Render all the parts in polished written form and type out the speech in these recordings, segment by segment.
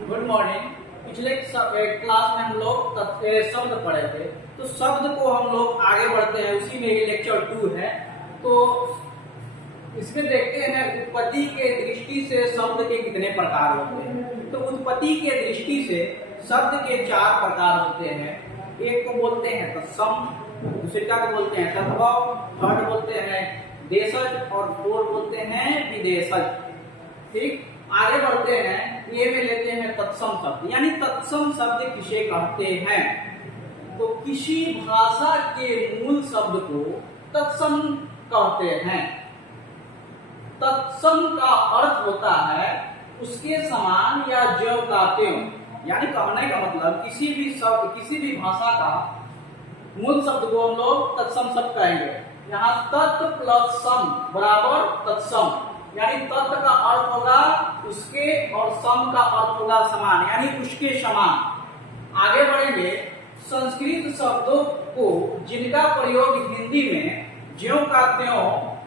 Good morning. पिछले class में हम लोग शब्द पढ़े थे, तो शब्द को हम लोग आगे बढ़ते हैं, उसी में ये लेक्चर 2 है। तो इसमें देखते हैं उत्पत्ति के दृष्टि से शब्द के कितने प्रकार होते हैं। तो उत्पत्ति के दृष्टि से शब्द के 4 प्रकार होते हैं। एक को बोलते हैं तत्सम, दूसरे को बोलते हैं तद्भव, थर्ड बोलते हैं देशज और फोर्थ बोलते हैं विदेशज। ठीक, आगे बढ़ते हैं। ये में लेते हैं तत्सम शब्द, यानी तत्सम शब्द किसे कहते हैं। तो किसी भाषा के मूल शब्द को तत्सम कहते हैं। तत्सम का अर्थ होता है उसके समान या ज्यों का त्यों, यानी कहने का मतलब किसी भी शब्द, किसी भी भाषा का मूल शब्द को हम लोग तत्सम शब्द कहेंगे। यहाँ तत् प्लस सम बराबर तत्सम, यानी तत्व का अर्थ होगा उसके और सम का अर्थ होगा समान, यानी उसके समान। आगे बढ़ेंगे। संस्कृत शब्दों को जिनका प्रयोग हिंदी में ज्यों का त्यों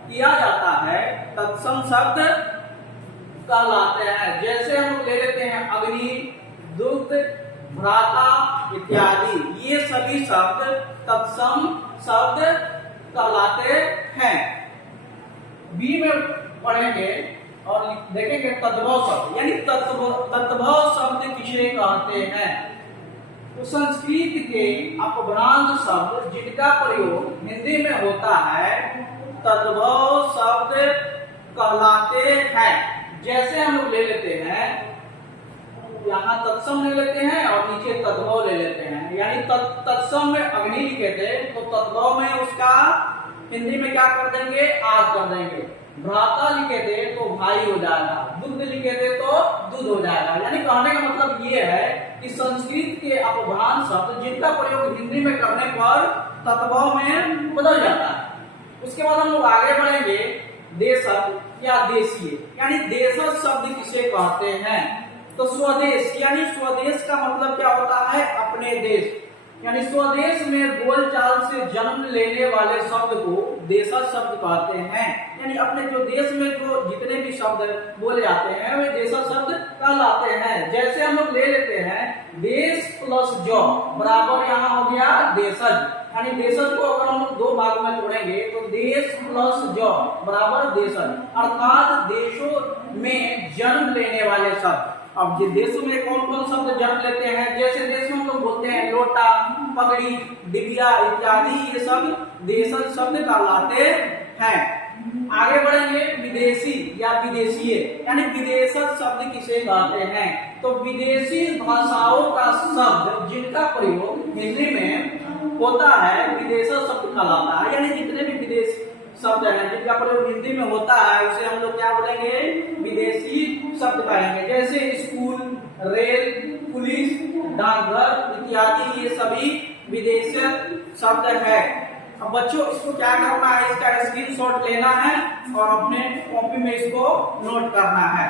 किया जाता है तत्सम शब्द कहलाते हैं। जैसे हम ले लेते हैं अग्नि, दुग्ध, भ्राता इत्यादि, ये सभी शब्द तत्सम शब्द कहलाते हैं। बी में पढ़ेंगे और देखेंगे तद्भव शब्द, यानी तद्भव शब्द किसे कहते हैं। तो संस्कृत के अपभ्रांत शब्द जिनका प्रयोग हिंदी में होता है तद्भव शब्द कहलाते हैं। जैसे हम लोग ले लेते हैं, यहाँ तत्सम ले लेते हैं और नीचे तद्भव ले लेते हैं। यानी तत्सम में अग्नि लिखे थे तो तद्भव में उसका हिंदी में क्या कर देंगे, आग कर देंगे। भ्राता लिखे थे तो भाई हो जाएगा, दुग्ध लिखे थे तो दूध हो जाएगा। यानी कहने का मतलब ये है कि संस्कृत के अपभ्रांत शब्द जिनका प्रयोग हिंदी में करने पर तद्भव में बदल जाता है। उसके बाद हम लोग आगे बढ़ेंगे। देशज या देशीय, यानी देशज शब्द किसे कहते हैं। तो स्वदेश, यानी स्वदेश का मतलब क्या होता है, अपने देश। यानी स्वदेश में बोलचाल से जन्म लेने वाले शब्द को देशज शब्द कहते हैं। यानी अपने जो देश में जो जितने भी शब्द बोले जाते हैं वे देशज शब्द कहलाते हैं। जैसे हम लोग ले लेते हैं देश प्लस जो बराबर यहाँ हो गया देशज, यानी देशज को अगर हम लोग 2 भाग में तोड़ेंगे तो देश प्लस जो बराबर देशज, अर्थात देशों में जन्म लेने वाले शब्द। अब ये देशों में कौन कौन शब्द जन्म लेते हैं, जैसे देश में हम लोग बोलते हैं लोटा, पगड़ी, डिबिया इत्यादि, ये सब देशज शब्द कहलाते हैं। आगे बढ़ेंगे। विदेशी या विदेशीय, यानी विदेशज शब्द किसे कहते हैं। तो विदेशी भाषाओं का शब्द जिनका प्रयोग हिंदी में होता है विदेशज शब्द कहलाता है। यानी जितने भी विदेश शब्द है जिनका प्रयोग हिंदी में होता है उसे हम लोग क्या बोलेंगे, विदेशी शब्द कहेंगे। जैसे स्कूल, रेल, पुलिस, डाकघर इत्यादि, ये सभी विदेशी शब्द है। अब बच्चों इसको क्या करना है, इसका स्क्रीनशॉट लेना है और अपने कॉपी में इसको नोट करना है।